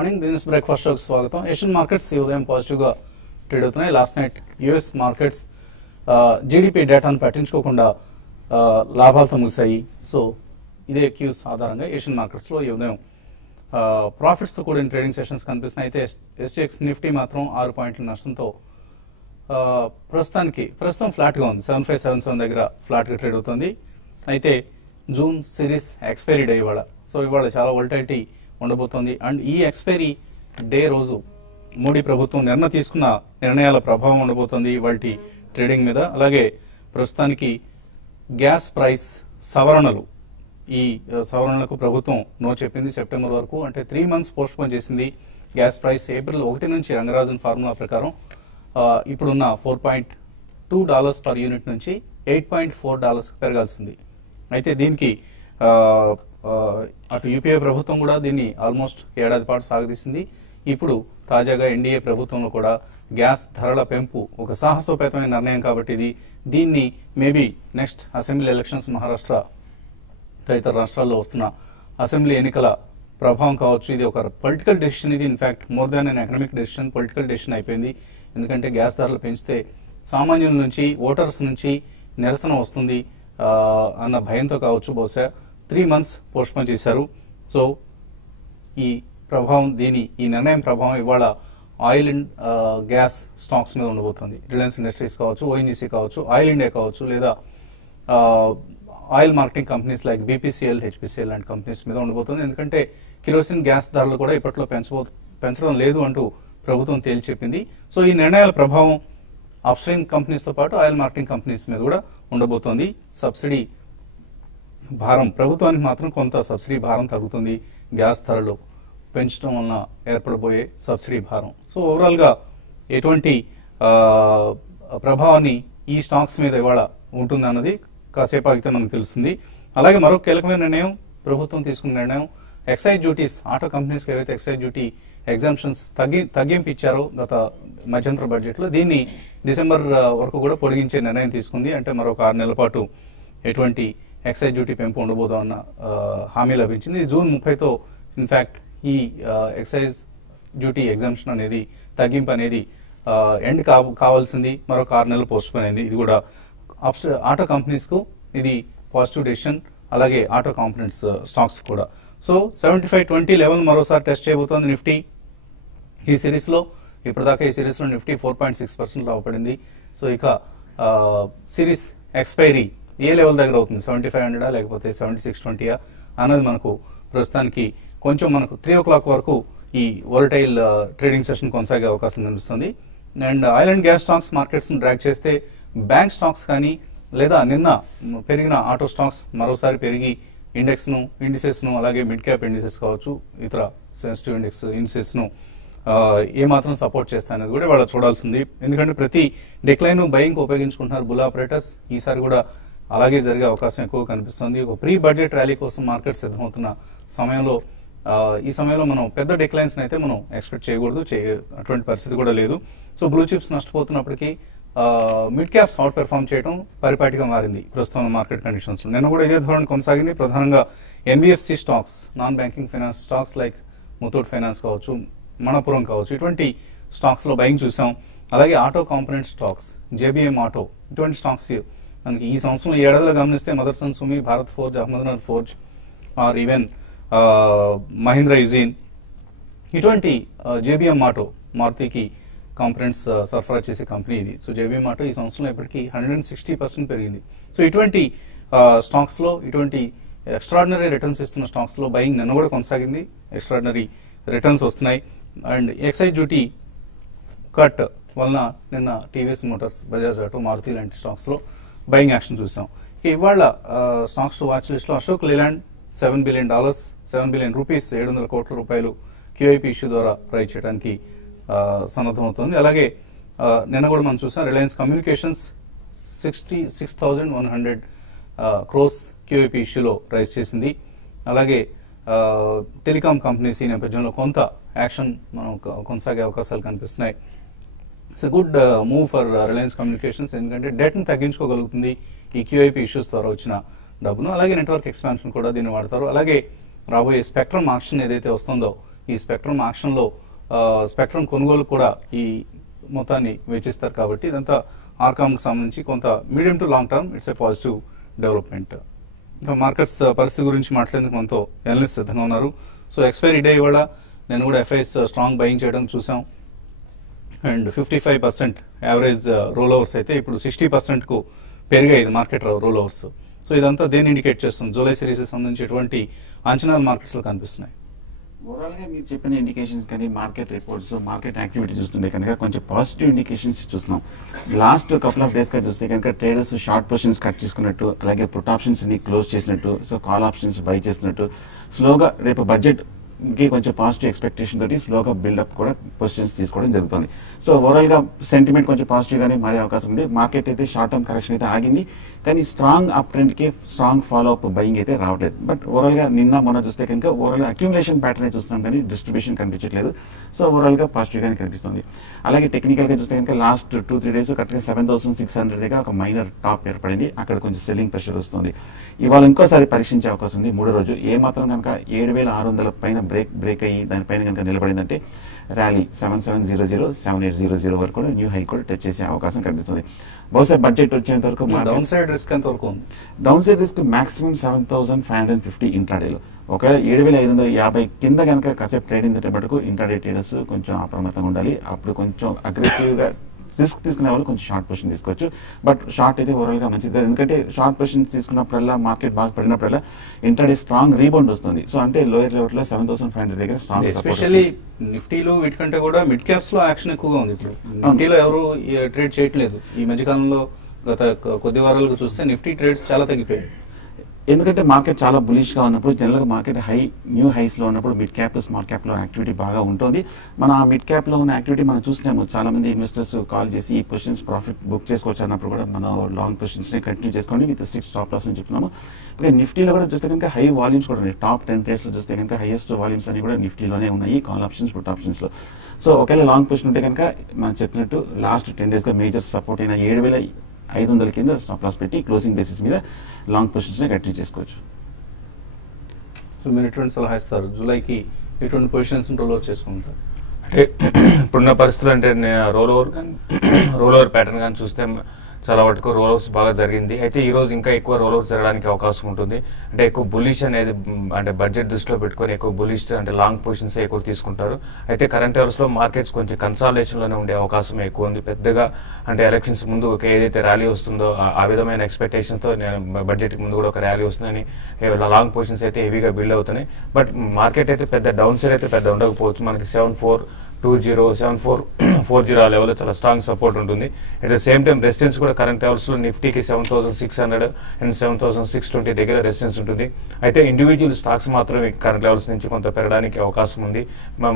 Morning business breakfast షోకి స్వాగతం. Asian markets ఈ ఉదయం పాజిటివ్గా ట్రేడ్ అవుతున్నాయి. Last night US markets GDP డేటాను పట్టించుకోకుండా లాభాలతో ముగిశాయి. సో ఇదే క్యూస్ ఆధారంగా ఏషియన్ మార్కెట్స్లో ఈ ఉదయం ప్రాఫిట్స్తో కూడిన ట్రేడింగ్ సెషన్స్ కనిపిస్తున్నాయి. అయితే ఎస్జిఎక్స్ నిఫ్టీ మాత్రం 6 పాయింట్ల నష్టంతో ప్రస్తుతం ఫ్లాట్గా ఉంది. 7577 దగ్గర ఫ్లాట్గా ట్రేడ్ అవుతుంది. అయితే జూన్ సిరీస్ ఎక్స్పైరీ డే ఇవాళ చాలా వోల్టాలిటీ ఉండబోతోంది. అండ్ ఈ ఎక్స్పైరీ డే రోజు మోడీ ప్రభుత్వం తీసుకున్న నిర్ణయాల ప్రభావం ఉండబోతోంది వాటి ట్రేడింగ్ మీద. అలాగే ప్రస్తుతానికి గ్యాస్ ప్రైస్ ఈ సవరణలకు ప్రభుత్వం నో చెప్పింది. సెప్టెంబర్ వరకు అంటే 3 months పోస్ట్ పోన్ చేసింది. గ్యాస్ ప్రైస్ ఏప్రిల్ 1 నుంచి రంగరాజన్ ఫార్ములా ప్రకారం ఇప్పుడున్న $4.2 per unit నుంచి $8.4 పెరగాల్సింది. అయితే దీనికి అటు యూపీఏ ప్రభుత్వం కూడా దీన్ని ఆల్మోస్ట్ ఏడాది పాటు సాగదీసింది. ఇప్పుడు తాజాగా ఎన్డీఏ ప్రభుత్వంలో కూడా గ్యాస్ ధరల పెంపు ఒక సాహసోపేతమైన నిర్ణయం కాబట్టి దీన్ని maybe next assembly elections Maharashtra తదితర రాష్ట్రాల్లో వస్తున్న అసెంబ్లీ ఎన్నికల ప్రభావం కావచ్చు. ఇది ఒక పొలిటికల్ డెసిషన్. ఇది ఇన్ఫాక్ట్ మోర్ దాన్ అన్ ఎకనామిక్ డెసిషన్, పొలిటికల్ డెసిషన్ అయిపోయింది. ఎందుకంటే గ్యాస్ ధరలు పెంచితే సామాన్యుల నుంచి ఓటర్స్ నుంచి నిరసన వస్తుంది అన్న భయంతో కావచ్చు బహుశా 3 months పోస్ట్ పోన్ చేశారు. సో ఈ నిర్ణయం ప్రభావం ఇవాళ ఆయిల్ అండ్ గ్యాస్ స్టాక్స్ మీద ఉండబోతుంది. రిలయన్స్ ఇండస్ట్రీస్ కావచ్చు, ఓఎన్జీసీ కావచ్చు, ఆయిల్ ఇండియా కావచ్చు, లేదా oil marketing companies like BPCL, HPCL లాంటి కంపెనీస్ మీద ఉండబోతుంది. ఎందుకంటే కిరోసిన్ గ్యాస్ ధరలు కూడా ఇప్పట్లో పెంచడం లేదు అంటూ ప్రభుత్వం తేల్చి చెప్పింది. సో ఈ నిర్ణయాల ప్రభావం అప్స్ట్రీమ్ కంపెనీస్ తో పాటు ఆయిల్ మార్కెటింగ్ కంపెనీస్ మీద కూడా ఉండబోతోంది. సబ్సిడీ భారం ప్రభుత్వానికి మాత్రం కొంత సబ్సిడీ భారం తగ్గుతుంది గ్యాస్ ధరలు పెంచడం వలన ఏర్పడబోయే సబ్సిడీ భారం. సో ఓవరాల్ గా ఎటువంటి ప్రభావాన్ని ఈ స్టాక్స్ మీద ఇవాళ ఉంటుంది అన్నది కాసేపు ఆగితే మనకు తెలుస్తుంది. అలాగే మరొక కీలకమైన నిర్ణయం ప్రభుత్వం తీసుకున్న నిర్ణయం ఎక్సైజ్ డ్యూటీస్, ఆటో కంపెనీస్ కి ఏవైతే ఎక్సైజ్ డ్యూటీ ఎగ్జామ్షన్స్ తగ్గింపు ఇచ్చారో గత మధ్యంతర బడ్జెట్ లో, దీన్ని డిసెంబర్ వరకు కూడా పొడిగించే నిర్ణయం తీసుకుంది. అంటే మరొక 6 నెలల పాటు ఎటువంటి ఎక్సైజ్ డ్యూటీ పెంపు ఉండబోదు అన్న హామీ లభించింది. జూన్ 30తో ఇన్ఫాక్ట్ ఈ ఎక్సైజ్ డ్యూటీ ఎగ్జామ్షన్ అనేది తగ్గింపు అనేది ఎండ్ కావాల్సింది. మరొక 6 నెలలు పోస్ట్ పోన్ అయింది. ఇది కూడా ఆటో కంపెనీస్ కు ఇది పాజిటివ్ డెసిషన్. అలాగే ఆటో కాంపోనెంట్స్ స్టాక్స్ కూడా. సో 75-20 లెవెల్ మరోసారి టెస్ట్ చేయబోతోంది నిఫ్టీ ఈ సిరీస్ లో. ఇప్పటిదాకా ఈ సిరీస్ లో నిఫ్టీ 4.6% లాభపడింది. సో ఇక సిరీస్ ఎక్స్పైరీ ఏ లెవెల్ దగ్గర అవుతుంది, 7500 లేకపోతే 7620 అన్నది మనకు ప్రస్తుతానికి కొంచెం మనకు 3 o'clock వరకు ఈ వోలటైల్ ట్రేడింగ్ సెషన్ కొనసాగే అవకాశం కనిపిస్తుంది. And oil and gas stocks markets drag చేస్తే బ్యాంక్ స్టాక్స్ కానీ లేదా నిన్న పెరిగిన ఆటో స్టాక్స్ మరోసారి పెరిగి ఇండిసెస్ ను అలాగే మిడ్ క్యాప్ ఇండిసెస్ కావచ్చు, ఇతర సెన్సిటివ్ ఇండిసెస్ ను ఏమాత్రం సపోర్ట్ చేస్తాయనేది కూడా వాళ్ళు చూడాల్సింది. ఎందుకంటే ప్రతి డిక్లైన్ బయింగ్ ఉపయోగించుకుంటున్నారు బుల్ ఆపరేటర్స్. ఈసారి కూడా అలాగే జరిగే అవకాశం ఎక్కువ కనిపిస్తుంది. ఒక ప్రీ బడ్జెట్ ర్యాలీ కోసం మార్కెట్ సిద్ధమవుతున్న సమయంలో ఈ సమయంలో మనం పెద్ద డిక్లైన్స్ అయితే మనం ఎక్స్పెక్ట్ చేయకూడదు, అటువంటి పరిస్థితి కూడా లేదు. సో బ్లూ చిప్స్ నష్టపోతున్నప్పటికీ మిడ్ క్యాప్స్ అవుట్ పెర్ఫార్మ్ చేయడం పరిపాటిగా మారింది ప్రస్తుతం మార్కెట్ కండిషన్స్ లో. నిన్న కూడా ఇదే ధోరణి కొనసాగింది. ప్రధానంగా NBFC stocks, non banking finance stocks like Muthoot finance కావచ్చు, మణపురం కావచ్చు, ఇటువంటి స్టాక్స్ లో బయింగ్ చూసాం. అలాగే auto component stocks, JBM auto, ఇటువంటి స్టాక్స్ మనకి ఈ సంవత్సరం 7 ఏడాదిలో గమనిస్తే Motherson Sumi, Bharat forge, Ahmednagar forge or even Mahindra Ugine, ఇటువంటి జేబీఎం ఆటో మారుతికి కాంపోనెంట్స్ సరఫరా చేసే కంపెనీ ఇది. సో జేబీఎం ఆటో ఈ సంవత్సరంలో ఇప్పటికీ 160% పెరిగింది. సో ఇటువంటి స్టాక్స్ లో, ఇటువంటి ఎక్స్ట్రాడినరీ రిటర్న్స్ ఇస్తున్న స్టాక్స్ లో బయింగ్ నిన్న కూడా కొనసాగింది. ఎక్స్ట్రాడినరీ రిటర్న్స్ వస్తున్నాయి. అండ్ ఎక్సైజ్ డ్యూటీ కట్ వలన నిన్న TVS motors, Bajaj auto, Maruti లాంటి స్టాక్స్ లో బయింగ్ యాక్షన్ చూసాం. ఇవాళ స్టాక్స్ వాచ్ లిస్ట్ లో Ashok Leyland $7 billion, 7 billion rupees, 700 కోట్ల రూపాయలు క్యూఐపీ ఇష్యూ ద్వారా రైజ్ చేయడానికి సన్నద్ధమవుతుంది. అలాగే నిన్న కూడా మనం చూసాం రిలయన్స్ కమ్యూనికేషన్స్ 66,100 crores క్యూఐపీ ఇష్యూలో రైజ్ చేసింది. అలాగే టెలికాం కంపెనీస్ ఈ నేపథ్యంలో కొంత యాక్షన్ మనం కొనసాగే అవకాశాలు కనిపిస్తున్నాయి. It's a good move for Reliance communications. ఎందుకంటే డెట్ ని తగ్గించుకోగలుగుతుంది ఈ క్యూఐపీ ఇష్యూస్ ద్వారా వచ్చిన డబ్బును. అలాగే నెట్వర్క్ ఎక్స్పాన్షన్ కూడా దీన్ని వాడతారు. అలాగే రాబోయే స్పెక్ట్రమ్ ఆక్షన్ ఏదైతే వస్తుందో ఈ స్పెక్ట్రమ్ ఆక్షన్లో స్పెక్ట్రమ్ కొనుగోలు కూడా ఈ మొత్తాన్ని వెచ్చిస్తారు. కాబట్టి ఇదంతా ఆర్కామ్కి సంబంధించి కొంత medium to long term it's a positive development. ఇంకా మార్కెట్స్ పరిస్థితి గురించి మాట్లాడేందుకు మనతో ఎనలిస్ట్ సిద్ధంగా ఉన్నారు. సో ఎక్స్పైరీ డే ఇవాళ నేను కూడా ఎఫ్ఐఎస్ స్ట్రాంగ్ బయింగ్ చేయడం చూసాం. అండ్ 55% యావరేజ్ రోల్ ఓవర్స్ అయితే ఇప్పుడు 60%కు పెరిగాయి మార్కెట్ రోల్ ఓవర్స్. సో ఇదంతా దేన్ని ఇండికేట్ చేస్తుంది? జూలై సిరీస్ సంబంధించి ఎటువంటి అంచనాలు మార్కెట్స్ లో కనిపిస్తున్నాయి? ఓవరాల్ గా మీరు చెప్పిన ఇండికేషన్స్ కానీ మార్కెట్ రిపోర్ట్స్ మార్కెట్ యాక్టివిటీ చూస్తుంటే కనుక కొంచెం పాజిటివ్ ఇండికేషన్స్ చూస్తున్నాం. లాస్ట్ కపుల్ ఆఫ్ డేస్ గా చూస్తే కనుక ట్రేడర్స్ షార్ట్ పొజిషన్స్ కట్ చేసుకున్నట్టు, అలాగే పుట్ ఆప్షన్స్ ని క్లోజ్ చేసినట్టు, సో కాల్ ఆప్షన్స్ బై చేసినట్టు, స్లోగా రేపు బడ్జెట్ కి కొంచెం పాజిటివ్ ఎక్స్పెక్టేషన్ తోటి స్లోగా బిల్డప్ కూడా పొజిషన్స్ తీసుకోవడం జరుగుతుంది. సో ఓవరాల్ గా సెంటిమెంట్ కొంచెం పాజిటివ్ గానే మారే అవకాశం ఉంది. మార్కెట్ అయితే షార్ట్ టర్మ్ కరెక్షన్ అయితే ఆగింది, కానీ స్ట్రాంగ్ అప్ ట్రెండ్ కి స్ట్రాంగ్ ఫాలో అప్ బయింగ్ అయితే రావట్లేదు. బట్ ఓవరాల్ గా నిన్న మొన్న చూస్తే కనుక ఓవరాల్ అక్యుములేషన్ ప్యాటర్న్ చూస్తున్నాం, కానీ డిస్ట్రిబ్యూషన్ కనిపించట్లేదు. సో ఓవరాల్ గా పాజిటివ్ గానే కనిపిస్తుంది. అలాగే టెక్నికల్ గా చూస్తే కనుక లాస్ట్ 2-3 డేస్ కరెక్ట్ గా 7600 దగ్గర ఒక మైనర్ టాప్ ఏర్పడింది. అక్కడ కొంచెం సెల్లింగ్ ప్రెషర్ వస్తుంది. ఇవాళ ఇంకోసారి పరీక్షించే అవకాశం ఉంది. మూడో రోజు ఏ మాత్రం కనుక 7600 పైన బ్రేక్ అయ్యి దానిపైన కనుక నిలబడిందంటే ర్యాలీ 7700, 7800 వరకు కూడా న్యూ హై కూడా టచ్ చేసే అవకాశం కనిపిస్తుంది. బహుశా బడ్జెట్ వచ్చేంత వరకు డౌన్ సైడ్ రిస్క్ ఎంత వరకు ఉంది? డౌన్ సైడ్ రిస్క్ మాక్సిమం 7550 ఇంట్రాడేలో. ఒకవేళ 7550 కింద కనుక కాసేపు ట్రేడింగ్ మటుకు ఇంట్రాడే ట్రేడర్స్ కొంచెం అప్రమత్తంగా ఉండాలి. అప్పుడు కొంచెం అగ్రెసివ్ గా రిస్క్ తీసుకునే వాళ్ళు కొంచెం షార్ట్ పొజిషన్ తీసుకోవచ్చు. బట్ షార్ట్ అయితే ఓవరాల్ గా మంచిది కాదు, ఎందుకంటే షార్ట్ పొజిషన్ తీసుకున్నప్పుడల్లా మార్కెట్ బాగా పడినప్పుడల్లా ఇంట్రాడే స్ట్రాంగ్ రీబౌండ్ వస్తుంది. సో అంటే లోయర్ లెవెల్ లో 7500 దగ్గర స్ట్రాంగ్, ఎస్పెషల్లీ నిఫ్టీలో వీటికంటే కూడా మిడ్ క్యాప్స్ లో యాక్షన్ ఎక్కువగా ఉంది. ఇప్పుడు నిఫ్టీలో ఎవరు ట్రేడ్ చేయట్లేదు. ఈ మధ్యకాలంలో గత కొద్ది వారాలకు చూస్తే నిఫ్టీ ట్రేడ్స్ చాలా తగ్గిపోయాయి. ఎందుకంటే మార్కెట్ చాలా బులిష్ గా ఉన్నప్పుడు, జనరల్ గా మార్కెట్ న్యూ హైస్ లో ఉన్నప్పుడు మిడ్ క్యాప్ స్మాల్ క్యాప్ లో యాక్టివిటీ బాగా ఉంటుంది. మన ఆ మిడ్ క్యాప్ లో ఉన్న యాక్టివిటీ మనం చూసినాము. చాలా మంది ఇన్వెస్టర్స్ కాల్ చేసి ఈ పొజిషన్స్ ప్రాఫిట్ బుక్ చేసుకోవచ్చు అన్నప్పుడు కూడా మనం లాంగ్ పొజిషన్స్ ని కంటిన్యూ చేసుకోండి విత్ స్ట్రిక్ట్ స్టాప్ లాస్ అని చెప్తున్నాము. ఇప్పుడు నిఫ్టీలో కూడా చూస్తే కనుక హై వాల్యూమ్స్ కూడా ఉన్నాయి. టాప్ 10 ట్రేడ్స్ లో చూస్తే కనుక హైయెస్ట్ వాల్యూమ్స్ అని కూడా నిఫ్టీలోనే ఉన్నాయి, కాల్ ఆప్షన్స్ పుట్ ఆప్షన్స్ లో. సో ఒకవేళ లాంగ్ పొజిషన్ ఉంటే కనుక మనం చెప్పినట్టు లాస్ట్ 10 డేస్ గా మేజర్ సపోర్ట్ అయిన 7500 కింద స్టాప్ లాస్ పెట్టి క్లోజింగ్ బేసిస్ మీద లాంగ్ పొజిషన్స్ ని కంటిన్యూ చేసుకోవచ్చు. సో మీరు ఎటువంటి సలహా ఇస్తారు? జూలైకి ఎటువంటి పొజిషన్స్ రోల్ ఓవర్ చేసుకుంటారు? అంటే ఇప్పుడున్న పరిస్థితులు అంటే రోల్ ఓవర్ ప్యాటర్న్ కానీ చూస్తే చాలా వరకు రోల్ ఓవర్స్ బాగా జరిగింది. అయితే ఈ రోజు ఇంకా ఎక్కువ రోల్ ఓవర్స్ జరగడానికి అవకాశం ఉంటుంది. అంటే ఎక్కువ బులిష్ అనేది అంటే బడ్జెట్ దృష్టిలో పెట్టుకొని ఎక్కువ బులిష్ అంటే లాంగ్ పొజిషన్స్ ఎక్కువ తీసుకుంటారు. అయితే కరెంట్ అవర్స్ లో మార్కెట్స్ కొంచెం కన్సాలిడేషన్ లోనే ఉండే అవకాశం ఎక్కువ ఉంది. పెద్దగా అంటే ఎలక్షన్స్ ముందు ఒక ఏదైతే ర్యాలీ వస్తుందో ఆ విధమైన ఎక్స్పెక్టేషన్ తో బడ్జెట్ ముందు కూడా ఒక ర్యాలీ వస్తుందని లాంగ్ పొజిషన్స్ అయితే హెవీగా బిల్డ్ అవుతున్నాయి. బట్ మార్కెట్ అయితే పెద్ద డౌన్ సైడ్ అయితే పెద్ద ఉండకపోవచ్చు. మనకి 7420, 7440 ఆ లెవెల్ చాలా స్ట్రాంగ్ సపోర్ట్ ఉంటుంది. At the same time resistance కూడా కరెంట్ లెవెల్స్ లో నిఫ్టీకి 7600 అండ్ 7620 దగ్గర రెసిస్టెన్స్ ఉంటుంది. అయితే ఇండివిజువల్ స్టాక్స్ మాత్రం కరెంట్ లెవెల్స్ నుంచి కొంత పెరగడానికి అవకాశం ఉంది.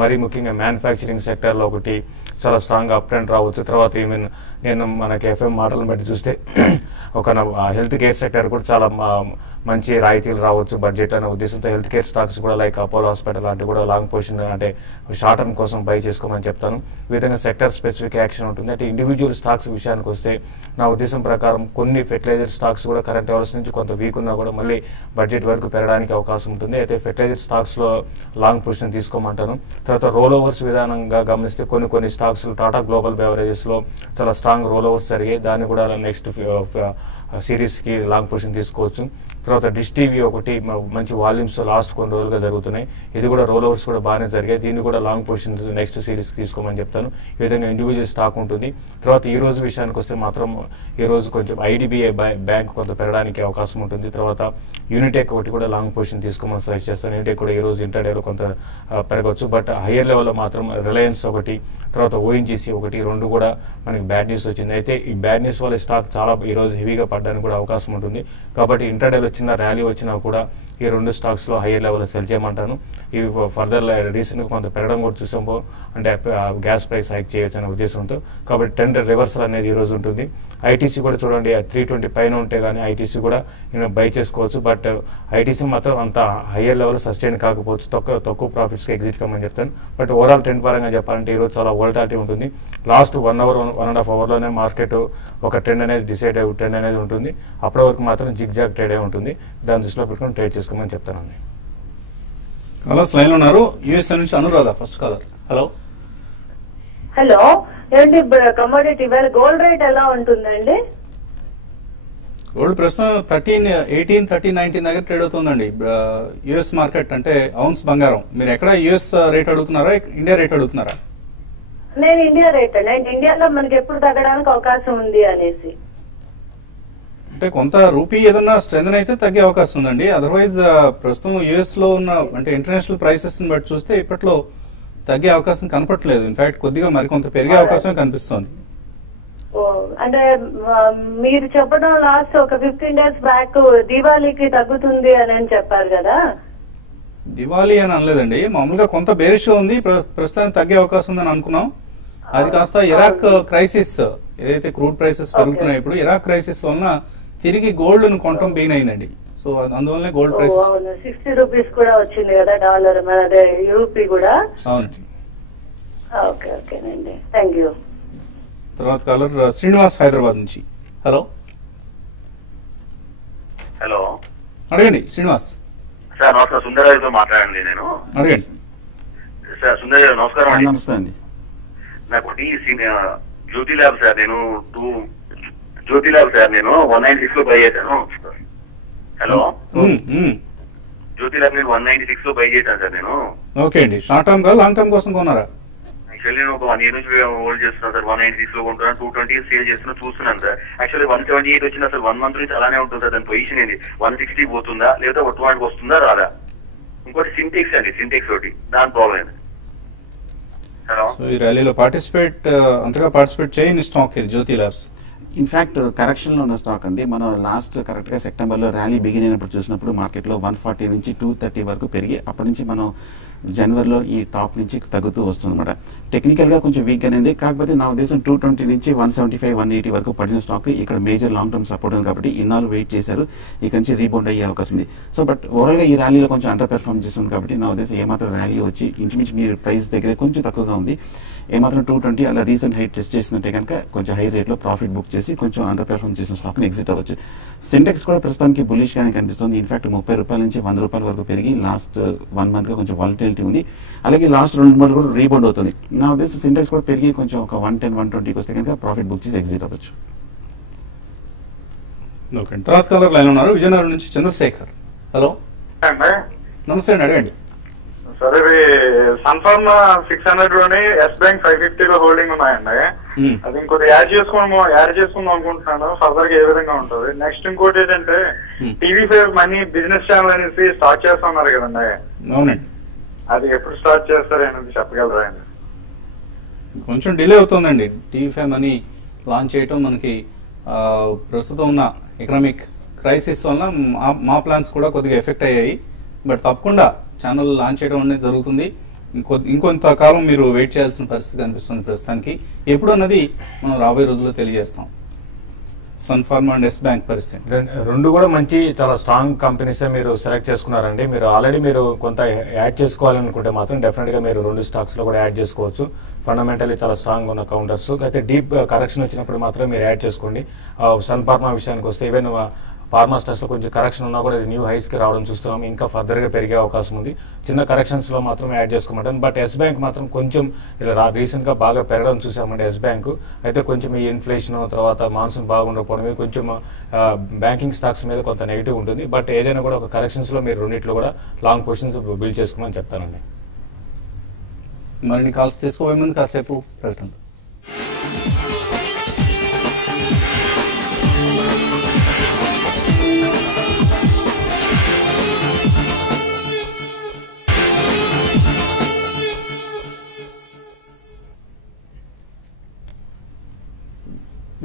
మరీ ముఖ్యంగా మ్యానుఫ్యాక్చరింగ్ సెక్టర్ లో ఒకటి చాలా స్ట్రాంగ్ అప్ ట్రెండ్ రావచ్చు. తర్వాత ఈవెన్ నేను మనకి ఎఫ్ఎం మాటలను బట్టి చూస్తే ఒక హెల్త్ కేర్ సెక్టర్ కూడా చాలా మంచి రాయితీలు రావచ్చు బడ్జెట్ అనే ఉద్దేశంతో హెల్త్ కేర్ స్టాక్స్ కూడా లైక్ అపోలో హాస్పిటల్ లాంటి కూడా లాంగ్ పొజిషన్ అంటే షార్ట్ టర్మ్ కోసం బై చేసుకోమని చెప్తాను. ఈ విధంగా సెక్టర్ స్పెసిఫిక్ యాక్షన్ ఉంటుంది. అంటే ఇండివిజువల్ స్టాక్స్ విషయానికి వస్తే నా ఉద్దేశం ప్రకారం కొన్ని ఫెర్టిలైజర్ స్టాక్స్ కూడా కరెంట్ లెవెల్స్ నుంచి కొంత వీక్ ఉన్నా కూడా మళ్ళీ బడ్జెట్ వరకు పెరగడానికి అవకాశం ఉంటుంది. అయితే ఫెర్టిలైజర్ స్టాక్స్ లో లాంగ్ పొజిషన్ తీసుకోమంటాను. తర్వాత రోల్ ఓవర్స్ విధానంగా గమనిస్తే కొన్ని స్టాక్స్ టాటా గ్లోబల్ బెవరేజెస్ లో చాలా స్ట్రాంగ్ రోల్ ఓవర్స్ జరిగాయి. దాన్ని కూడా నెక్స్ట్ సిరీస్ కి లాంగ్ పొజిషన్ తీసుకోవచ్చు. తర్వాత డిష్ టీవీ ఒకటి మంచి వాల్యూమ్స్ లాస్ట్ కొన్ని రోజులుగా జరుగుతున్నాయి. ఇది కూడా రోల్ ఓవర్స్ కూడా బాగానే జరిగాయి. దీన్ని కూడా లాంగ్ పొజిషన్ నెక్స్ట్ సిరీస్ తీసుకోమని చెప్తాను. ఈ విధంగా ఇండివిజువల్ స్టాక్ ఉంటుంది. తర్వాత ఈ రోజు విషయానికి వస్తే మాత్రం ఈ రోజు కొంచెం ఐడిబిఐ బ్యాంక్ కొంత పెరగడానికి అవకాశం ఉంటుంది. తర్వాత యూనిటెక్ ఒకటి కూడా లాంగ్ పొజిషన్ తీసుకోమని సజెస్ట్ చేస్తాను. యూనిటెక్ కూడా ఈ రోజు ఇంటర్డేలో కొంత పెరగవచ్చు. బట్ హయ్యర్ లెవెల్లో మాత్రం రిలయన్స్ ఒకటి, తర్వాత ఓఎన్జీసీ ఒకటి, రెండు కూడా మనకి బ్యాడ్ న్యూస్ వచ్చింది. అయితే ఈ బ్యాడ్ న్యూస్ వల్ల స్టాక్ చాలా ఈ రోజు హెవీగా పడడానికి కూడా అవకాశం ఉంటుంది. కాబట్టి ఇంటర్డేలో చిన్న ర్యాలీ వచ్చినా కూడా ఈ రెండు స్టాక్స్ లో హైయర్ లెవెల్ సెల్ చేయమంటాను. ఇవి ఫర్దర్ రీసెంట్ గా కొంత పెరగడం కూడా చూసాము. అంటే గ్యాస్ ప్రైస్ హైక్ చేయొచ్చు అనే ఉద్దేశంతో. కాబట్టి ట్రెండ్ రివర్సల్ అనేది ఈ రోజు ఉంటుంది. ఐటీసీ కూడా చూడండి 320 పైన ఉంటే కానీ ఐటీసీ కూడా బై చేసుకోవచ్చు. బట్ ఐటీసీ మాత్రం అంత హైయర్ లెవెల్ సస్టైన్ కాకపోవచ్చు. తక్కువ ప్రాఫిట్స్ కి ఎగ్జిట్ కమ్మని చెప్తాను. బట్ ఓవరాల్ ట్రెండ్ పరంగా చెప్పాలంటే ఈ రోజు చాలా వోల్టాలిటీ ఉంటుంది. లాస్ట్ 1 అవర్ 1.5 అవర్ లోనే మార్కెట్ ఒక ట్రెండ్ అనేది డిసైడ్ అయ్యే ట్రెండ్ అనేది ఉంటుంది. అప్పటి వరకు మాత్రం జిగ్ జాగ్ ట్రేడ్ అయి ఉంటుంది. దాని దృష్టిలో పెట్టుకుని ట్రేడ్ చేసుకోమని చెప్తానండి. కాలర్స్ లైన్ లో ఉన్నారు. యుఎస్ఏ నుంచి Anuradha first caller. Hello hello, ఏంటి కమోడిటీ గోల్డ్ రేట్ ఎలా ఉంటుందండి? గోల్డ్ ప్రస్తుతం 1318 1319 దగ్గర ట్రేడ్ అవుతుందండి. యుఎస్ మార్కెట్ అంటే ఔన్స్ బంగారం. మీరు ఎక్కడ యుఎస్ రేట్ అడుగుతున్నారా, ఇండియా రేట్ అడుగుతున్నారా? నేను ఇండియా రేట్ అండి. ఇండియాలో మనకి ఎప్పుడు తగ్గడానికి అవకాశం ఉంది అనేసి. అంటే కొంత రూపీ ఏదన్నా స్ట్రెంగ్ అయితే తగ్గే అవకాశం ఉందండి. అదర్వైజ్ ప్రస్తుతం యుఎస్ లో ఉన్న అంటే ఇంటర్నేషనల్ ప్రైసెస్ బట్టి చూస్తే ఇప్పట్లో తగ్గే అవకాశం కనపట్లేదు. ఇన్ఫాక్ట్ కొద్దిగా మరికొంత పెరిగే అవకాశం కనిపిస్తోంది. అంటే మీరు చెప్పడం లాస్ట్ ఒక 15 days బ్యాక్ దివాళీకి తగ్గుతుంది అని చెప్పారు కదా. దివాళీ అని అనలేదండి, మామూలుగా కొంత బేరిష్ ఉంది, ప్రస్తుతానికి తగ్గే అవకాశం ఉందని అనుకున్నాం. అది కాస్త ఇరాక్ క్రైసిస్ ఏదైతే క్రూడ్ ప్రైసెస్ పెరుగుతున్నాయి ఇప్పుడు, ఇరాక్ క్రైసిస్ వలన తిరిగి గోల్డ్ ను కొనడం బిగిన్ అయిందండి. సో అందువల్లనే గోల్డ్ ప్రైసెస్ 60 రూపీస్ కూడా వచ్చింది కదా డాలర్, అదే రూపీ కూడా. అవునండి. ఓకే ఓకేనండి, థ్యాంక్ యూ. తర్వాత కాలర్ శ్రీనివాస్ హైదరాబాద్ నుంచి. హలో హలో, అడగండి శ్రీనివాస్. సార్ నమస్కారం, సుందరరాజుతో మాట్లాడండి నేను. అడగండి సార్ సుందరరాజు నమస్కారం అండి. నమస్తే అండి. నాకు జ్యోతి ల్యాబ్ సార్, నేను జ్యోతి ల్యాబ్ సార్, నేను 196 లో బై చేశాను. హలో, జ్యోతి ల్యాబ్ నేను 196 లో బై చేశాను సార్ నేను. ఓకే అండి. షార్ట్ టర్మ్ గా లాంగ్ టర్మ్ కోసం కొన్నారా? యాక్చువల్లీ నేను ఒక 1 year నుంచి హోల్డ్ చేస్తున్నాను సార్. 196 లో కొంటున్నాను, 220 సేల్ చేస్తున్నా, చూస్తున్నాను సార్. యాక్చువల్లీ 178 వచ్చినా సార్ 1 month నుంచి అలానే ఉంటుంది సార్. దాని పొజిషన్ ఏంటి, 160 పోతుందా లేదా ఒట్టువాడికి వస్తుందా రాదా? ఇంకోటి సింటెక్స్ అండి, సింటెక్స్ ఒకటి, దాని ప్రాబ్లం ఏంటి? హలో, సో ఈ ర్యాలీలో అంతగా పార్టిసిపేట్ చేయని స్టాక్ ఇది జ్యోతి ల్యాబ్స్. ఇన్ఫాక్ట్ కరెక్షన్ లో ఉన్న స్టాక్ అండి. మనం లాస్ట్ కరెక్ట్ గా సెప్టెంబర్ లో ర్యాలీ బిగిన్ అయినప్పుడు చూసినప్పుడు మార్కెట్ లో 140 నుంచి 230 వరకు పెరిగి అప్పటి నుంచి మనం జనవరిలో ఈ టాప్ నుంచి తగ్గుతూ వస్తుంది అనమాట. టెక్నికల్ గా కొంచెం వీక్ అనేది, కాకపోతే నా ఉద్దేశం 220 నుంచి 175 180 వరకు పడిన స్టాక్ ఇక్కడ మేజర్ లాంగ్ టర్మ్ సపోర్ట్ ఉంది కాబట్టి ఇన్నాళ్ళు వెయిట్ చేశారు. ఇక్కడ నుంచి రీబౌండ్ అయ్యే అవకాశం ఉంది. సో బట్ ఓవరాల్ గా ఈ ర్యాలీలో కొంచెం అండర్ పెర్ఫార్మ్ చేస్తుంది కాబట్టి నా ఉద్దేశం ఏమాత్రం ర్యాలీ వచ్చి ఇంచుమించు మీరు ప్రైస్ దగ్గర కొంచెం తక్కువగా ఉంది, ఏమాత్రం 220 అలా రీసెంట్ హై టెస్ట్ చేసినట్టే కనుక కొంచెం హై రేట్ లో ప్రాఫిట్ బుక్ చేసి కొంచెం అండర్ పెర్ఫార్మ్ చేసిన స్టాక్ ని ఎగ్జిట్ అవ్వచ్చు. సింటెక్స్ కూడా ప్రస్తుతానికి బులిష్ గానే కనిపిస్తుంది. ఇన్ఫాక్ట్ 30 రూపాయల నుంచి 100 రూపాయల వరకు పెరిగి లాస్ట్ 1 month గా కొంచెం వాలటిలిటీ ఉంది. అలాగే లాస్ట్ 2 months కూడా రీబౌండ్ అవుతుంది. నా ఉద్దేశం సింటెక్స్ కూడా పెరిగి కొంచెం ఒక 110 120 వస్తే కనుక ప్రాఫిట్ బుక్ చేసి ఎగ్జిట్ అవ్వచ్చు. ఓకే. తర్వాత కాలర్ లైన్ ఉన్నారు విజయనగరం నుంచి చంద్రశేఖర్. హలో నమస్తే అండి, అడగండి. సరే, సన్ఫార్మ్ 600 లోని ఎస్ బ్యాంక్ 550 లో హోల్డింగ్ ఉన్నాయండి. అది ఇంకోటి యాడ్ చేసుకుందాం అనుకుంటున్నాను. ఫర్దర్ గా ఏ విధంగా ఉంటుంది? నెక్స్ట్ ఇంకోటి ఏంటంటే TV5 మనీ బిజినెస్ ఛానల్ అనేసి స్టార్ట్ చేస్తున్నారు కదండి. అవునండి. అది ఎప్పుడు స్టార్ట్ చేస్తారు అనేది చెప్పగలరా అండి? కొంచెం డిలే అవుతుందండి. TV5 మనీ లాంచ్ చేయటం మనకి ప్రస్తుతం ఉన్న ఎకనామిక్ క్రైసిస్ వల్ల మా ప్లాన్స్ కూడా కొద్దిగా ఎఫెక్ట్ అయ్యాయి. బట్ తప్పకుండా ఛానల్ లాంచ్ చేయడం అనేది జరుగుతుంది. ఇంకొంత కాలం మీరు వెయిట్ చేయాల్సిన పరిస్థితి కనిపిస్తుంది ప్రస్తుతానికి. ఎప్పుడు అన్నది మనం రాబోయే రోజుల్లో తెలియజేస్తాం. Sun pharma and yes bank పరిస్థితి రెండు కూడా మంచి చాలా స్ట్రాంగ్ కంపెనీస్ మీరు సెలెక్ట్ చేసుకున్నారండి. మీరు ఆల్రెడీ కొంత యాడ్ చేసుకోవాలనుకుంటే మాత్రం డెఫినెట్ గా మీరు 2 స్టాక్స్ లో కూడా యాడ్ చేసుకోవచ్చు. ఫండమెంటల్లీ చాలా స్ట్రాంగ్ ఉన్న కౌంటర్స్. అయితే డీప్ కరెక్షన్ వచ్చినప్పుడు మాత్రం మీరు యాడ్ చేసుకోండి. సన్ ఫార్మా విషయానికి వస్తే ఈవెన్ ఫార్మా స్టాక్స్ లో కొంచెం కరెక్షన్ ఉన్నా కూడా న్యూ హైస్ కి రావడం చూస్తున్నాం. ఇంకా ఫర్దర్ గా పెరిగే అవకాశం ఉంది. చిన్న కరెక్షన్స్ లో మాత్రం యాడ్ చేసుకోమంటాను. బట్ ఎస్ బ్యాంక్ మాత్రం కొంచెం రీసెంట్ గా బాగా పెరగడం చూసామండి ఎస్ బ్యాంక్. అయితే కొంచెం ఈ ఇన్ఫ్లేషన్ తర్వాత మాన్సూన్ బాగుండకపోవడం మీద కొంచెం బ్యాంకింగ్ స్టాక్స్ మీద కొంత నెగిటివ్ ఉంటుంది. బట్ ఏదైనా కూడా ఒక కరెక్షన్స్ లో మీరు రెండిట్లో కూడా లాంగ్ పొజిషన్స్ బిల్డ్ చేసుకోమని చెప్తానండి. మరిన్ని కాల్స్ తీసుకోబోయే ముందు కాసేపు ప్రకటన.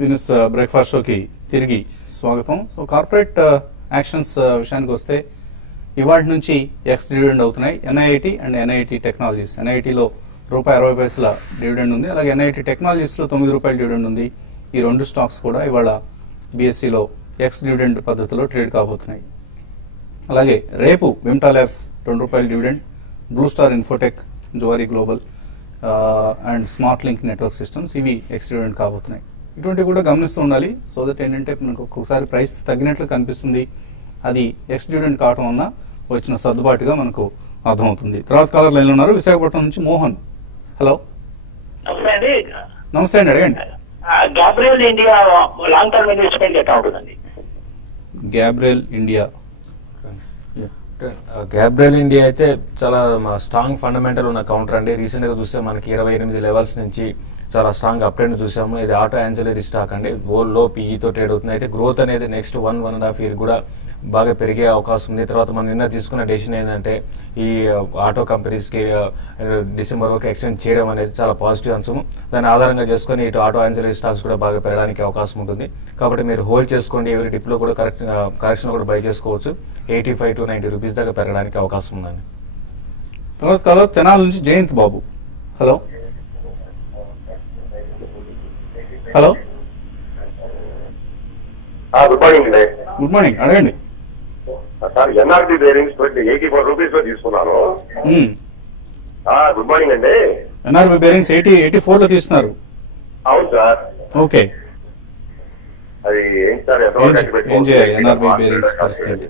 బిజినెస్ బ్రేక్ఫాస్ట్ షోకి తిరిగి స్వాగతం. సో కార్పొరేట్ యాక్షన్స్ విషయానికి వస్తే ఇవాళ నుంచి ఎక్స్ డివిడెండ్ అవుతున్నాయి. NIIT and NIT technologies. ఎన్ఐటిలో ₹60 డివిడెండ్ ఉంది. అలాగే ఎన్ఐటి టెక్నాలజీస్ లో ₹9 డివిడెండ్ ఉంది. ఈ 2 స్టాక్స్ కూడా ఇవాళ బిఎస్సిలో ఎక్స్ డివిడెండ్ పద్ధతిలో ట్రేడ్ కాబోతున్నాయి. అలాగే రేపు Vimta labs ₹2 dividend, blue star Infotech, Zuari global and smart link network systems ఇవి ఎక్స్ డివిడెండ్ కాబోతున్నాయి. ఇటువంటి కూడా గమనిస్తూ ఉండాలి. సో దట్ ఏంటంటే మనకు ఒక్కొక్కసారి ప్రైస్ తగ్గినట్లు కనిపిస్తుంది. అది ఎక్స్ డివిడెండ్ కావటం వల్ల వచ్చిన సర్దుబాటుగా మనకు అర్థమవుతుంది. తర్వాత కాలర్ లైన్లో ఉన్నారు విశాఖపట్నం నుంచి మోహన్. హలో నమస్తే అండి, అడగండి. Gabriel India long term investment ఎట్లా ఉంటుందండి? గ్యాబ్రియల్ ఇండియా గ్యాబ్రియల్ ఇండియా అయితే చాలా స్ట్రాంగ్ ఫండమెంటల్ ఉన్న కౌంటర్ అండి. రీసెంట్ గా చూస్తే మనకి 28 లెవెల్స్ నుంచి చాలా స్ట్రాంగ్ అప్ ట్రెండ్ చూసాము. ఇది ఆటో యాన్సిలరీ స్టాక్ అండి, ఓల్డ్ లో పీఈతో ట్రేడ్ అవుతుంది. అయితే గ్రోత్ అనేది నెక్స్ట్ 1.5 ఇయర్ కూడా బాగా పెరిగే అవకాశం ఉంది. తర్వాత మనం నిన్న తీసుకున్న డెసిషన్ ఏంటంటే ఈ ఆటో కంపెనీస్ కి డిసెంబర్ వరకు ఎక్స్టెండ్ చేయడం అనేది చాలా పాజిటివ్ అంశం. దాన్ని ఆధారంగా చేసుకుని ఇటు ఆటో యాన్సిలరీ స్టాక్స్ కూడా బాగా పెరగడానికి అవకాశం ఉంటుంది. కాబట్టి మీరు హోల్డ్ చేసుకోండి. ఎవరి డిప్ లో కూడా కరెక్షన్ కూడా బై చేసుకోవచ్చు. 85 to 90 రూపీస్ దాకా పెరగడానికి అవకాశం ఉందండి. తర్వాత కాలర్ తెనాలి నుంచి జయంత్ బాబు. హలో హలో గుడ్ మార్నింగ్ అండి. గుడ్ మార్నింగ్, అడగండి. సార్ ఎన్ఆర్బి బేరింగ్స్ 84 రూపీస్ లో తీసుకున్నాను. గుడ్ మార్నింగ్ అండి. ఎన్ఆర్బి బేరింగ్స్ 84 లో తీస్తున్నారు? అవును సార్. ఓకే, అది ఏంటి సార్, ఏం చేయాలి ఎన్ఆర్బి బేరింగ్స్ పరిస్థితి?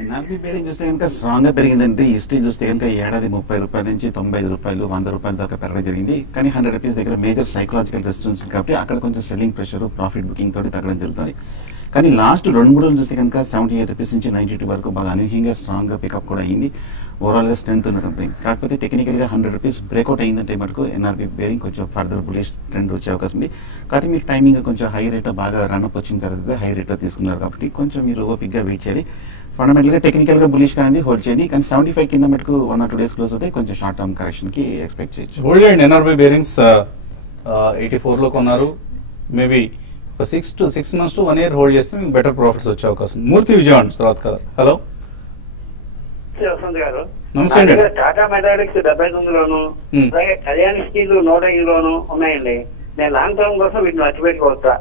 ఎన్ఆర్బి బేరింగ్ చూస్తే కనుక స్ట్రాంగ్ గా పెరిగిందంటే హిస్టరీ చూస్తే కనుక ఏడాది 30 రూపాయల నుంచి 95 రూపాయలు 100 రూపాయల దాకా పెరగడం జరిగింది. కానీ 100 రూపీస్ దగ్గర మేజర్ సైకలాజికల్ రెసిస్టెన్స్ కాబట్టి అక్కడ కొంచెం సెల్లింగ్ ప్రెషర్ ప్రాఫిట్ బుకింగ్ తోటి తగ్గడం జరుగుతుంది. కానీ లాస్ట్ 2-3 రోజులు చూస్తే కనుక 78 రూపీస్ నుంచి 92 వరకు బాగా అనూహ్యంగా స్ట్రాంగ్ గా పికప్ కూడా అయింది. ఓవరాల్ గా స్ట్రెంత్ ఉన్న కంపెనీ. కాకపోతే టెక్నికల్ గా 100 రూపీస్ బ్రేక్అవుట్ అయిందంటే మటుకు ఎన్ఆర్బి బేరింగ్ కొంచెం ఫర్దర్ బులిష్ ట్రెండ్ వచ్చే అవకాశం ఉంది. కాబట్టి మీరు టైమింగ్ కొంచెం హై రేట్ బాగా రన్అప్ వచ్చిన తర్వాత హై రేట్ తీసుకున్నారు కాబట్టి కొంచెం మీరు ఓపిక్ గా వెయిట్ చేయాలి. ఫండమెంటల్ గా టెక్నికల్ గా బులిష్ గా హోల్డ్ చేయండి. కానీ 75 కింద మటుకు 1 or 2 days క్లోజ్ అవుతాయి. కొంచెం షార్ట్ టర్మ్ కరెక్షన్ కి ఎక్స్పెక్ట్ చేయొచ్చు. హోల్డ్ చేయండి. ఎన్ఆర్బి బేరింగ్స్ 84 లో కొన్నారు. మేబీ ఒక 6 months to 1 year హోల్డ్ చేస్తే మీకు బెటర్ ప్రాఫిట్స్ వచ్చే అవకాశం. మూర్తి విజయవాడ తర్వాత కదా. హలో నమస్తే అండి. టాటా మెటాలిక్స్ 79లోను అలాగే కళ్యాణ్ స్టీల్ 105లోను ఉన్నాయండి. నేను లాంగ్ టర్మ్ కోసం వీటిని వచ్చి పెట్టుకోవచ్చా?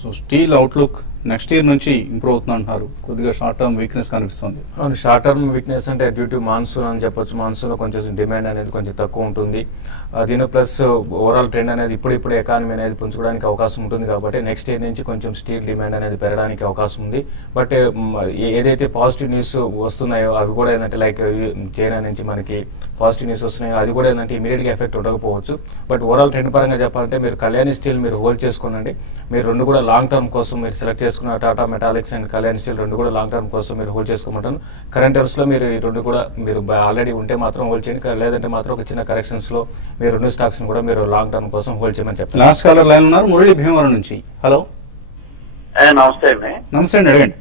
So steel outlook next year నుంచి ఇంప్రూవ్ అవుతుంది అంటున్నారు. కొద్దిగా షార్ట్ టర్మ్ వీక్నెస్ కనిపిస్తుంది. అవును, షార్ట్ టర్మ్ వీక్నెస్ అంటే డ్యూ టు మాన్సూన్ అని చెప్పొచ్చు. మాన్సూన్ లో కొంచెం డిమాండ్ అనేది కొంచెం తక్కువ ఉంటుంది. దీని ప్లస్ ఓవరాల్ ట్రెండ్ అనేది ఇప్పుడిప్పుడే ఎకానమీ అనేది పుంజుకోవడానికి అవకాశం ఉంటుంది. కాబట్టి నెక్స్ట్ ఇయర్ నుంచి కొంచెం స్టీల్ డిమాండ్ అనేది పెరగడానికి అవకాశం ఉంది. బట్ ఏదైతే పాజిటివ్ న్యూస్ వస్తున్నాయో అవి కూడా ఏంటంటే లైక్ చైనా నుంచి మనకి పాజిటివ్ న్యూస్ వస్తున్నాయో అది కూడా ఏంటంటే ఇమీడియట్ గా ఎఫెక్ట్ ఉండకపోవచ్చు. బట్ ఓవరాల్ ట్రెండ్ పరంగా చెప్పాలంటే మీరు కళ్యాణి స్టీల్ మీరు హోల్డ్ చేసుకోనండి. మీరు రెండు కూడా లాంగ్ టర్మ్ కోసం మీరు సెలెక్ట్ చేసుకున్న Tata metallics and Kalyan steel రెండు కూడా లాంగ్ టర్మ్ కోసం మీరు హోల్డ్ చేసుకోమంటాను. కరెంట్ అవర్స్ లో మీరు ఈ రెండు కూడా మీరు ఆల్రెడీ ఉంటే మాత్రం హోల్డ్ చేయండి. లేదంటే మాత్రం ఒక చిన్న కరెక్షన్స్ లో మీరు రెండు స్టాక్స్ కూడా మీరు లాంగ్ టర్మ్ కోసం హోల్డ్ చేయమని చెప్తారు. లాస్ట్ కాలర్ లైన్ ఉన్నారు మురళి భీమవరం నుంచి. హలో నమస్తే అండి. నమస్తే అండి, అడగండి.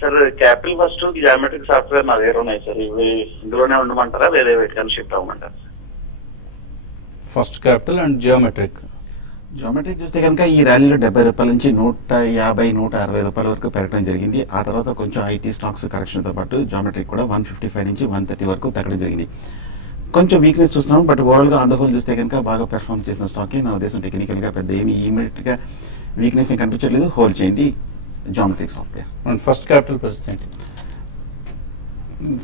Sir capital first geometric software నా దగ్గర ఉన్నాయి సార్. ఇవి ఇందులోనే ఉండమంటారా వేరే వెటికల్ షిఫ్ట్ అవ్వమంటారా? First capital and geometric. Geometric చూస్తే కనుక ఈ ర్యాలీలో 70 రూపాయల నుంచి 150-160 రూపాయల వరకు పెరగడం జరిగింది. ఆ తర్వాత కొంచెం ఐటీ స్టాక్స్ కరెక్షన్ తో పాటు జియోమెట్రిక్ కూడా 155 నుంచి 130 వరకు తగ్గడం జరిగింది. కొంచెం వీక్నెస్ చూస్తున్నాం. బట్ ఓవరాల్ గా ఆన్ ద హోల్ చూస్తే కనుక బాగా పెర్ఫార్మ్ చేసిన స్టాక్. నా ఉద్దేశం టెక్నికల్ గా పెద్ద ఏమి ఇమీడియట్ గా వీక్నెస్ ఏం కనిపించట్లేదు. హోల్డ్ చేయండి జియోమెట్రిక్ సాఫ్ట్వేర్. ఫస్ట్ క్యాపిటల్ పరిస్థితి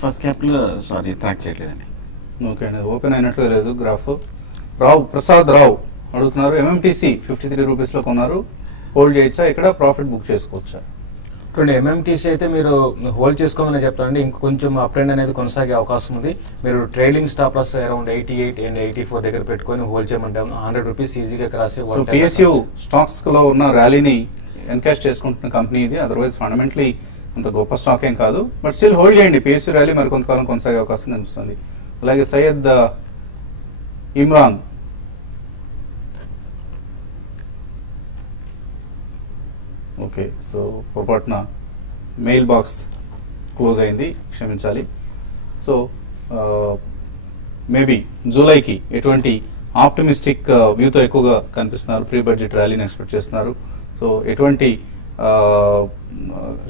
ఫస్ట్ క్యాపిటల్ సారీ ట్రాక్ చేయట్లేదండి. ఓకే అండి, ఓపెన్ అయినట్లు లేదు గ్రాఫ్. రావు ప్రసాద్ రావు అడుగుతున్నారు. ఎంఎంటీసీ 53 రూపీస్ లో కొన్నారు. హోల్డ్ చేయొచ్చా? ఇక్కడ ప్రాఫిట్ బుక్ చేసుకోవచ్చా? ఎంఎంటీసీ అయితే మీరు హోల్డ్ చేసుకోమని చెప్తానండి. ఇంకొంచెం అప్ ట్రెండ్ అనేది కొనసాగే అవకాశం ఉంది. మీరు trailing stop loss around 88 and 84 దగ్గర పెట్టుకొని హోల్డ్ చేయమంటాము. 100 రూపీస్ ఈజీగా క్రాస్. పిఎస్యూ స్టాక్స్ లో ఉన్న ర్యాలీని ఎన్కాష్ చేసుకుంటున్న కంపెనీ ఇది. అదర్వైజ్ ఫండమెంటలీ అంత గొప్ప స్టాక్ ఏం కాదు. బట్ స్టిల్ హోల్డ్ చేయండి. పిఎస్యూ ర్యాలీ మరి కొంతకాలం కొనసాగే అవకాశం కనిపిస్తుంది. అలాగే సయ్యద్ ఇమ్రాన్ ఓకే. సో పొరపాటున మెయిల్ బాక్స్ క్లోజ్ అయింది, క్షమించాలి. సో మేబీ జూలైకి ఎటువంటి ఆప్టమిస్టిక్ వ్యూతో ఎక్కువగా కనిపిస్తున్నారు. ప్రీ బడ్జెట్ ర్యాలీని ఎక్స్పెక్ట్ చేస్తున్నారు. సో ఎటువంటి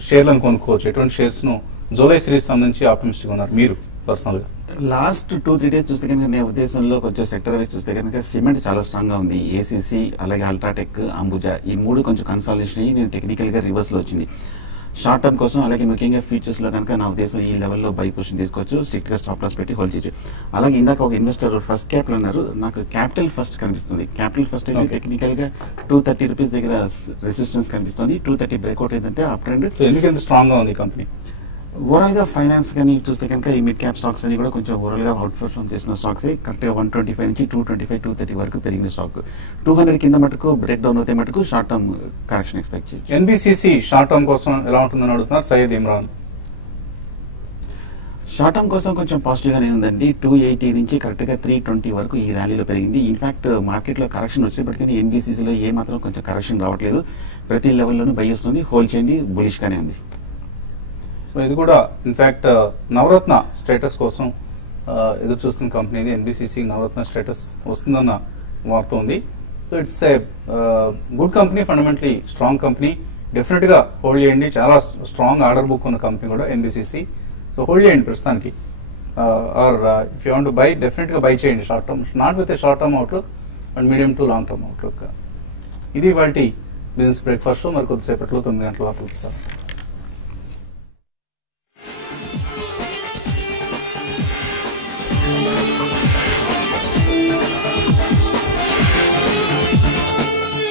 షేర్లను కొనుక్కోవచ్చు? ఎటువంటి షేర్స్ ను జూలై సిరీస్ సంబంధించి ఆప్టమిస్టిక్ ఉన్నారు మీరు పర్సనల్ గా? లాస్ట్ 2-3 days చూస్తే కనుక నేను ఉద్దేశంలో కొంచెం సెక్టర్ వైజ్ చూస్తే కనుక సిమెంట్ చాలా స్ట్రాంగ్ గా ఉంది. ఏసీసీ అలాగే అల్ట్రాటెక్, అంబుజా ఈ మూడు కొంచెం కన్సాలిడేషన్ అయ్యి నేను టెక్నికల్ గా రివర్స్ లో వచ్చింది. షార్ట్ టర్మ్ కోసం అలాగే ముఖ్యంగా ఫ్యూచర్స్ లో కనుక నా ఉద్దేశం ఈ లెవెల్లో బై పొజిషన్ తీసుకోవచ్చు. స్ట్రిక్ట్ గా స్టాప్ లాస్ పెట్టి హోల్డ్ చేయొచ్చు. అలాగే ఇందాక ఒక ఇన్వెస్టర్ ఫస్ట్ క్యాపిటల్ అన్నారు. నాకు క్యాపిటల్ ఫస్ట్ కనిపిస్తుంది. క్యాపిటల్ ఫస్ట్ అయితే టెక్నికల్ గా 230 రూపీస్ దగ్గర రెసిస్టెన్స్ కనిపిస్తుంది. 230 బ్రేక్అవుట్ ఏంటంటే అప్ ట్రెండ్. ఎందుకంటే స్ట్రాంగ్ గా ఉంది కంపెనీ. ఓవరాల్ గా ఫైనాన్స్ కానీ చూస్తే కనుక ఈ మిడ్ క్యాప్ స్టాక్స్ అని కూడా కొంచెం ఓవరాల్ గా అవుట్ పర్ఫార్మ్ చేసిన స్టాక్స్ కరెక్ట్ గా 125 నుంచి 225, 230 వరకు పెరిగిన స్టాక్. 200 కింద మటుకు బ్రేక్ డౌన్ అవుతే మటుకు షార్ట్ టర్మ్ కరెక్షన్ ఎక్స్పెక్ట్ చేయొచ్చు. ఎన్బిసిసి షార్ట్ టర్మ్ కోసం ఎలా ఉంటుందని అడుగుతున్నారు సయ్యద్ ఇమ్రాన్. షార్ట్ టర్మ్ కోసం కొంచెం పాజిటివ్ గానే ఉందండి. 280 నుంచి కరెక్ట్ గా 320 వరకు ఈ ర్యాలీలో పెరిగింది. ఇన్ఫాక్ట్ మార్కెట్ లో కరెక్షన్ వచ్చేప్పటికీ ఎన్బిసిసిలో ఏ మాత్రం కొంచెం కరెక్షన్ రావట్లేదు. ప్రతి లెవెల్లోనూ బై వస్తుంది. హోల్డ్ చేయండి, బులిష్ గానే ఉంది. సో ఇది కూడా ఇన్ఫాక్ట్ నవరత్న స్టేటస్ కోసం ఎదురు చూస్తున్న కంపెనీ ఇది. ఎన్బిసిసి నవరత్న స్టేటస్ వస్తుందన్న వార్త ఉంది. So it's a good company, fundamentally strong company. Definite గా హోల్డ్ చేయండి. చాలా స్ట్రాంగ్ ఆర్డర్ బుక్ ఉన్న కంపెనీ కూడా ఎన్బిసిసి. సో హోల్డ్ చేయండి ప్రస్తుతానికి. Or if you want to buy, definite గా బై చేయండి short term, not with a short term outlook and medium to long term outlook. ఇది వాటి బిజినెస్ బ్రేక్ఫాస్ట్. మరి కొద్దిసేపట్లో 9 గంటల వార్తలు.